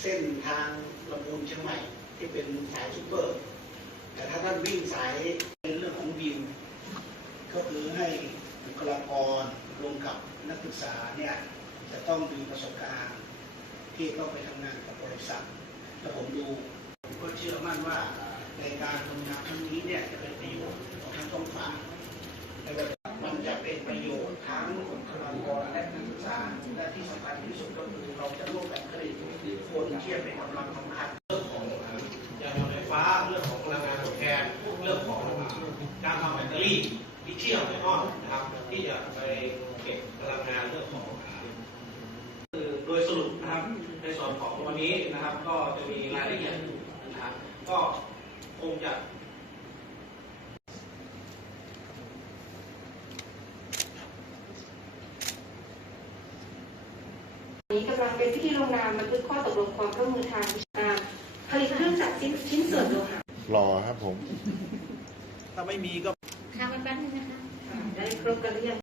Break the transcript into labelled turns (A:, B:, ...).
A: เส้นทางลำพูนเชียงใหม่ที่เป็นสายซูเปอร์ แต่ถ้าท่านวิ่งสายในเรื่องของวิว ก็คือให้บุคลากรรวมกับนักศึกษาเนี่ยจะต้องมีประสบการณ์ที่ต้องไปทำงานกับบริษัทแล้วผมดูผมก็เชื่อมั่นว่าในการทำงานครั้งนี้เนี่ยจะเป็นประโยชน์ของทั้งสองฝ่ายไม่ว่ามันจะเป็นประโยชน์ทั้งบุคลากรและนักศึกษาและที่สำคัญที่สุดก็คือเราจะร่วม คนเคนที่จะเป็นกำลังสำคัญ
B: เรื่องของยานยนต์ไฟฟ้าเรื่องของพลังงานทดแทนเรื่องของการทำแบตเตอรี่ลิเธียมไอออนนะครับที่จะไปเก็บพลังงานเรื่องของคือโดยสรุปนะครับในส่วนของวันนี้นะครับ ก็จะมีรายละเอียดนะครับก็คงจะ
C: นี้กำลังเป็นพิธีลงนามบันทึกข้อตกลงความร่วมมือทางวิชาการผลิตเครื่องจักรชิ้นชิ้นส่วนโลหะ
D: รอครับผม
B: ถ้าไม่มีก็
E: ค่ะมันแป๊บนึงนะคะ
C: ได้ครบกันหรือยัง